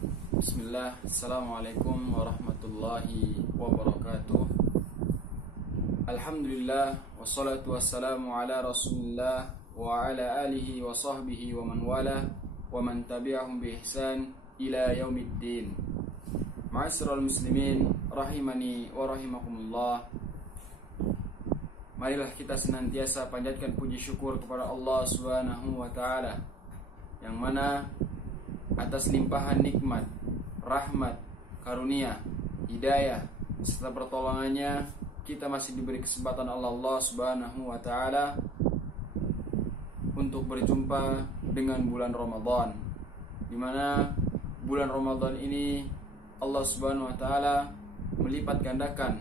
Bismillah, Assalamualaikum warahmatullahi wabarakatuh. Alhamdulillah, wassalatu wassalamu ala rasulillah wa ala alihi wa sahbihi wa man wala wa man tabi'ahum bi ihsan ila yaumiddin. Ma'asyiral muslimin rahimani wa rahimakumullah. Marilah kita senantiasa panjatkan puji syukur kepada Allah Subhanahu wa taala, yang mana atas limpahan nikmat, rahmat, karunia, hidayah, serta pertolongannya, kita masih diberi kesempatan Allah Subhanahu wa taala untuk berjumpa dengan bulan Ramadan, di mana bulan Ramadan ini Allah Subhanahu wa taala melipat gandakan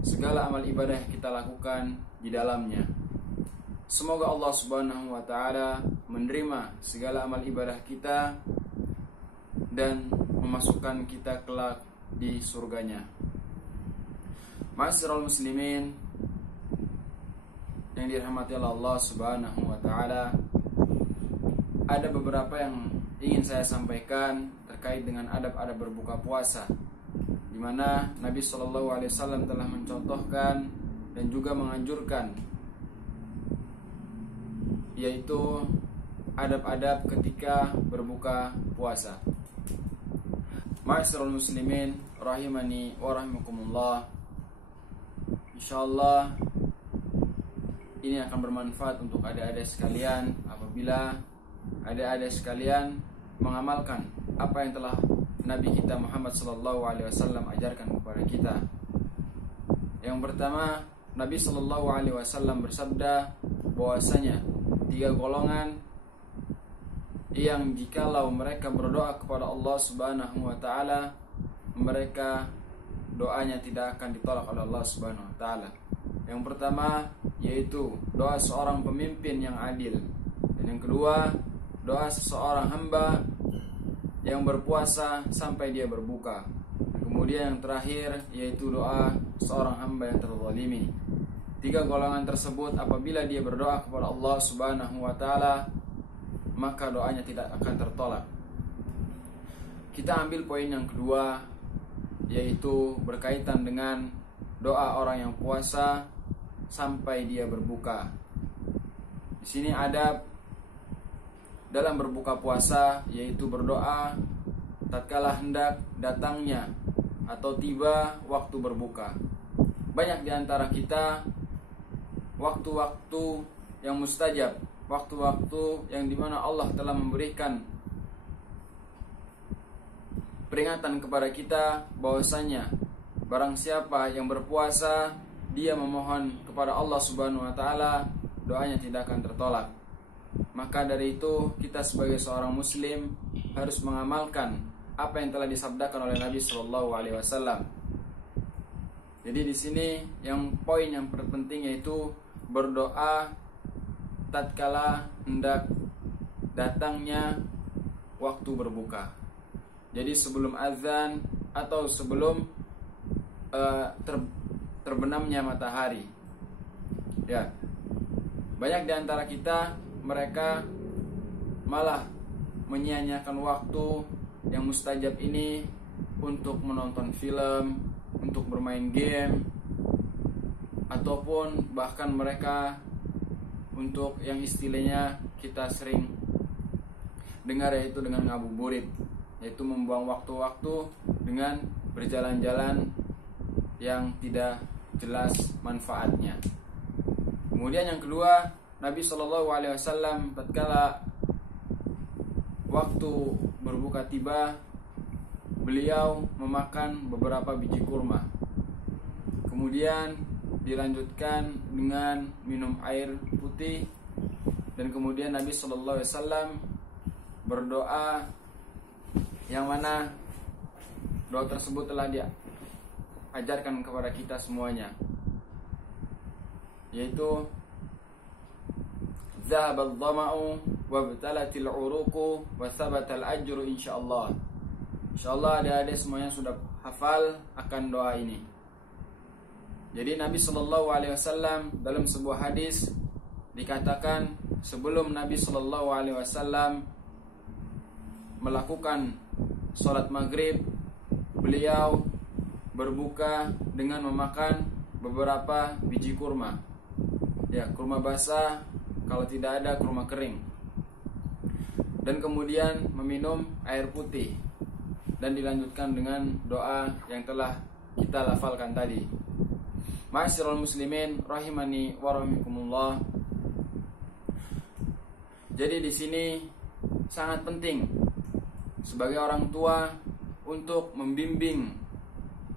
segala amal ibadah yang kita lakukan di dalamnya. Semoga Allah Subhanahu wa taala menerima segala amal ibadah kita dan memasukkan kita kelak di surganya. Ma'asyiral muslimin yang dirahmati Allah Subhanahu wa taala, ada beberapa yang ingin saya sampaikan terkait dengan adab-adab berbuka puasa, di mana Nabi SAW telah mencontohkan dan juga menganjurkan, yaitu adab-adab ketika berbuka puasa. Ma'asyiral muslimin rahimani wa rahimakumullah. Insyaallah ini akan bermanfaat untuk adik-adik sekalian apabila adik-adik sekalian mengamalkan apa yang telah Nabi kita Muhammad SAW ajarkan kepada kita. Yang pertama, Nabi SAW bersabda bahwasanya 3 golongan yang jikalau mereka berdoa kepada Allah Subhanahu wa taala, mereka doanya tidak akan ditolak oleh Allah Subhanahu wa taala. Yang pertama yaitu doa seorang pemimpin yang adil, dan yang kedua doa seseorang hamba yang berpuasa sampai dia berbuka. Kemudian yang terakhir yaitu doa seorang hamba yang terzalimi. 3 golongan tersebut apabila dia berdoa kepada Allah Subhanahu wa taala, maka doanya tidak akan tertolak. Kita ambil poin yang kedua, yaitu berkaitan dengan doa orang yang puasa sampai dia berbuka. Di sini adab dalam berbuka puasa yaitu berdoa tatkala hendak datangnya atau tiba waktu berbuka. Banyak di antara kita waktu-waktu yang mustajab, waktu-waktu yang dimana Allah telah memberikan peringatan kepada kita bahwasanya barang siapa yang berpuasa, dia memohon kepada Allah Subhanahu wa taala, doanya tidak akan tertolak. Maka dari itu kita sebagai seorang muslim harus mengamalkan apa yang telah disabdakan oleh Nabi sallallahu alaihi wasallam. Jadi di sini yang poin yang terpenting yaitu berdoa tatkala hendak datangnya waktu berbuka. Jadi sebelum azan atau sebelum terbenamnya matahari. Ya. Banyak di antara kita mereka malah menyia-nyiakan waktu yang mustajab ini untuk menonton film, untuk bermain game, ataupun bahkan mereka untuk yang istilahnya kita sering dengar, yaitu dengan ngabuburit, yaitu membuang waktu-waktu dengan berjalan-jalan yang tidak jelas manfaatnya. Kemudian yang kedua, Nabi SAW tatkala waktu berbuka tiba, beliau memakan beberapa biji kurma. Kemudian dilanjutkan dengan minum air putih, dan kemudian Nabi SAW berdoa, yang mana doa tersebut telah diajarkan kepada kita semuanya, yaitu zahabal dhama'u wabtalatil uruqu wa thabatal ajru insyaallah. Insyaallah adik-adik semuanya sudah hafal akan doa ini. Jadi Nabi SAW dalam sebuah hadis dikatakan sebelum Nabi SAW melakukan sholat maghrib beliau berbuka dengan memakan beberapa biji kurma. Ya, kurma basah, kalau tidak ada kurma kering. Dan kemudian meminum air putih. Dan dilanjutkan dengan doa yang telah kita lafalkan tadi. Ma'asyiral muslimin rahimani wa rahimakumullah. Jadi di sini sangat penting sebagai orang tua untuk membimbing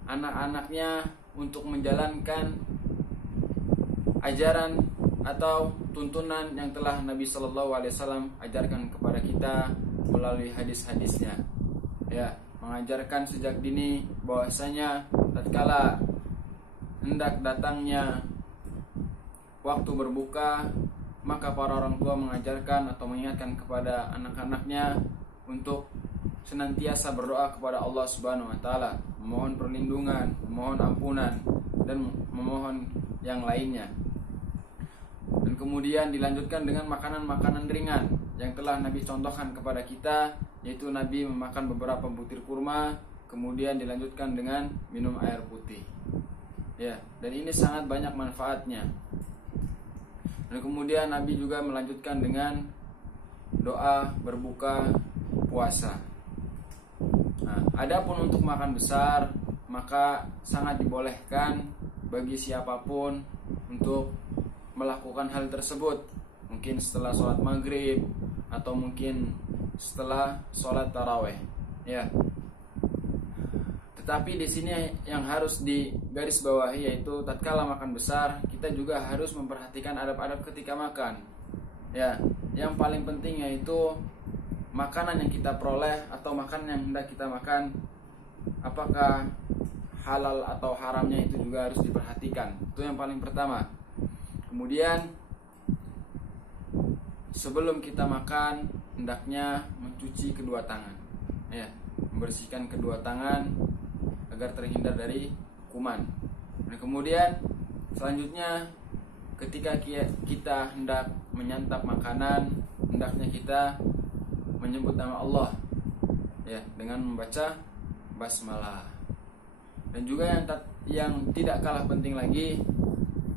anak-anaknya untuk menjalankan ajaran atau tuntunan yang telah Nabi Shallallahu Alaihi Wasallam ajarkan kepada kita melalui hadis-hadisnya. Ya, mengajarkan sejak dini bahwasanya tatkala hendak datangnya waktu berbuka, maka para orang tua mengajarkan atau mengingatkan kepada anak-anaknya untuk senantiasa berdoa kepada Allah Subhanahu wa taala, memohon perlindungan, memohon ampunan dan memohon yang lainnya. Dan kemudian dilanjutkan dengan makanan-makanan ringan yang telah Nabi contohkan kepada kita, yaitu Nabi memakan beberapa butir kurma, kemudian dilanjutkan dengan minum air putih. Ya, dan ini sangat banyak manfaatnya. Dan kemudian Nabi juga melanjutkan dengan doa berbuka puasa. Nah, adapun untuk makan besar, maka sangat dibolehkan bagi siapapun untuk melakukan hal tersebut. Mungkin setelah sholat maghrib atau mungkin setelah sholat taraweh. Ya. Tetapi di sini yang harus digarisbawahi yaitu tatkala makan besar, kita juga harus memperhatikan adab-adab ketika makan. Ya, yang paling penting yaitu makanan yang kita peroleh atau makanan yang hendak kita makan, apakah halal atau haramnya itu juga harus diperhatikan. Itu yang paling pertama. Kemudian sebelum kita makan hendaknya mencuci kedua tangan. Ya, membersihkan kedua tangan agar terhindar dari kuman. Dan kemudian selanjutnya ketika kita hendak menyantap makanan, hendaknya kita menyebut nama Allah, ya, dengan membaca basmalah. Dan juga yang tidak kalah penting lagi,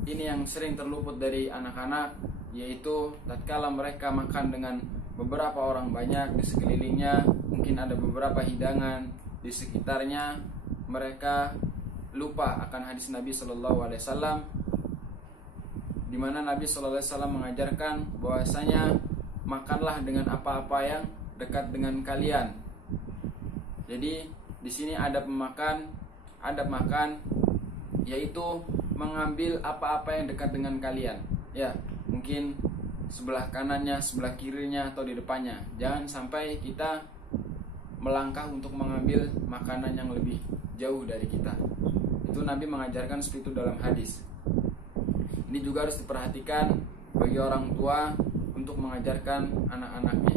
ini yang sering terluput dari anak-anak, yaitu tatkala mereka makan dengan beberapa orang banyak di sekelilingnya, mungkin ada beberapa hidangan di sekitarnya, mereka lupa akan hadis Nabi Shallallahu Alaihi Wasallam, di mana Nabi Shallallahu Alaihi Wasallam mengajarkan bahwasanya makanlah dengan apa-apa yang dekat dengan kalian. Jadi di sini adab makan yaitu mengambil apa-apa yang dekat dengan kalian. Ya, mungkin sebelah kanannya, sebelah kirinya atau di depannya. Jangan sampai kita melangkah untuk mengambil makanan yang lebih jauh dari kita. Itu Nabi mengajarkan seperti itu dalam hadis. Ini juga harus diperhatikan bagi orang tua untuk mengajarkan anak-anaknya.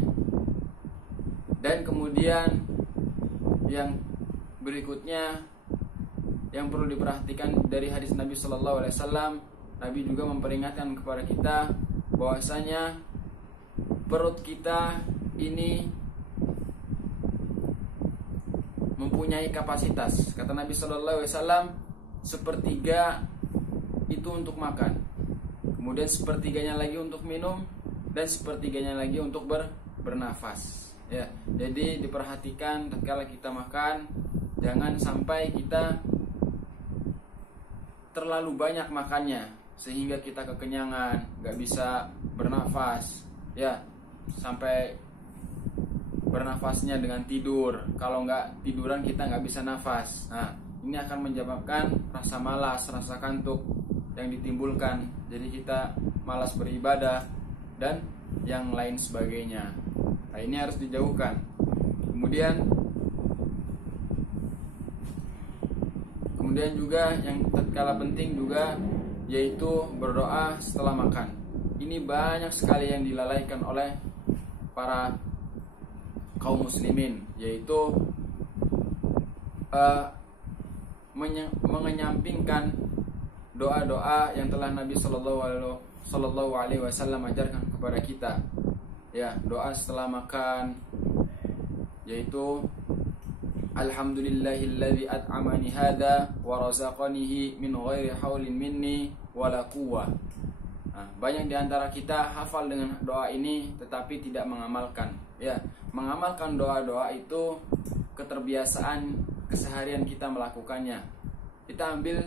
Dan kemudian yang berikutnya yang perlu diperhatikan dari hadis Nabi Shallallahu Alaihi Wasallam, Nabi juga memperingatkan kepada kita bahwasanya perut kita ini mempunyai kapasitas. Kata Nabi Shallallahu Alaihi Wasallam, sepertiga itu untuk makan, kemudian sepertiganya lagi untuk minum, dan sepertiganya lagi untuk bernafas. Ya, jadi diperhatikan tatkala kita makan, jangan sampai kita terlalu banyak makannya sehingga kita kekenyangan, gak bisa bernafas, ya, sampai bernafasnya dengan tidur. Kalau nggak tiduran kita nggak bisa nafas. Nah, ini akan menyebabkan rasa malas, rasa kantuk yang ditimbulkan. Jadi kita malas beribadah dan yang lain sebagainya. Nah, ini harus dijauhkan. Kemudian juga yang tatkala penting juga yaitu berdoa setelah makan. Ini banyak sekali yang dilalaikan oleh para kaum muslimin, yaitu mengenyampingkan doa-doa yang telah Nabi Sallallahu Alaihi Wasallam ajarkan kepada kita. Ya, doa setelah makan, yaitu Alhamdulillahilladzi at'amani hadza wa razaqanihi min ghairi haulin minni wala quwwah. Nah, banyak di antara kita hafal dengan doa ini tetapi tidak mengamalkan. Ya, mengamalkan doa-doa itu keterbiasaan keseharian kita melakukannya. Kita ambil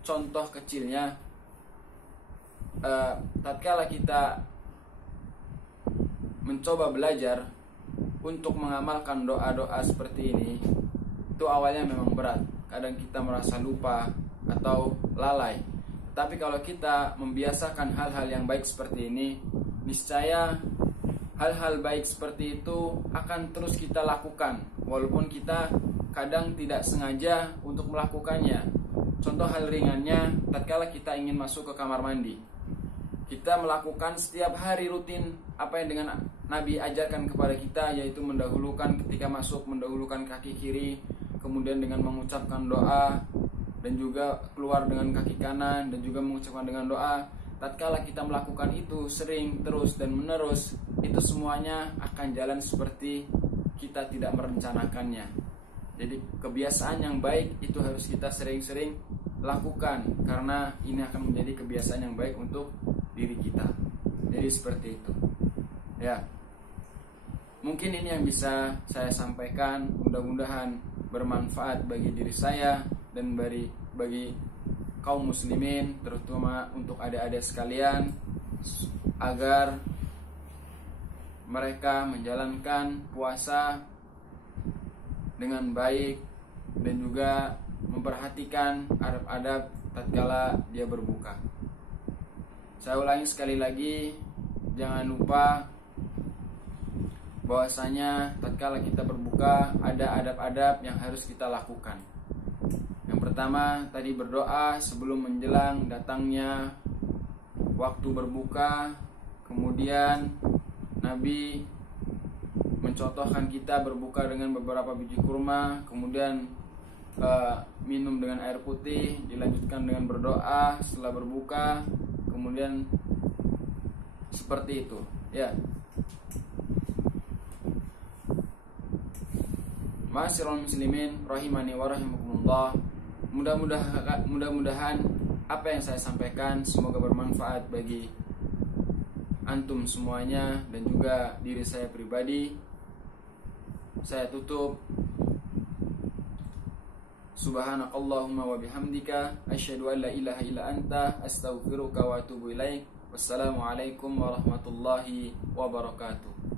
contoh kecilnya, tatkala kita mencoba belajar untuk mengamalkan doa-doa seperti ini, itu awalnya memang berat. Kadang kita merasa lupa atau lalai. Tapi kalau kita membiasakan hal-hal yang baik seperti ini, niscaya hal-hal baik seperti itu akan terus kita lakukan, walaupun kita kadang tidak sengaja untuk melakukannya. Contoh hal ringannya, tatkala kita ingin masuk ke kamar mandi, kita melakukan setiap hari rutin apa yang dengan Nabi ajarkan kepada kita, yaitu mendahulukan ketika masuk, mendahulukan kaki kiri, kemudian dengan mengucapkan doa, dan juga keluar dengan kaki kanan, dan juga mengucapkan dengan doa. Tatkala kita melakukan itu sering, terus, dan menerus, itu semuanya akan jalan seperti kita tidak merencanakannya. Jadi kebiasaan yang baik itu harus kita sering-sering lakukan, karena ini akan menjadi kebiasaan yang baik untuk diri kita. Jadi seperti itu. Ya, mungkin ini yang bisa saya sampaikan. Mudah-mudahan bermanfaat bagi diri saya dan bagi kaum muslimin, terutama untuk adik-adik sekalian, agar mereka menjalankan puasa dengan baik dan juga memperhatikan adab-adab tatkala dia berbuka. Saya ulangi sekali lagi, jangan lupa bahwasanya tatkala kita berbuka ada adab-adab yang harus kita lakukan. Yang pertama tadi berdoa sebelum menjelang datangnya waktu berbuka. Kemudian Nabi mencontohkan kita berbuka dengan beberapa biji kurma, kemudian minum dengan air putih, dilanjutkan dengan berdoa setelah berbuka, kemudian seperti itu. Ya. Ma'asyiral muslimin rahimani wa rahimakumullah. Mudah-mudahan apa yang saya sampaikan semoga bermanfaat bagi antum semuanya dan juga diri saya pribadi. Saya tutup. Subhanakallahumma wa bihamdika asyhadu an la ilaha illa anta astaghfiruka wa atubu ilaik. Wassalamualaikum warahmatullahi wabarakatuh.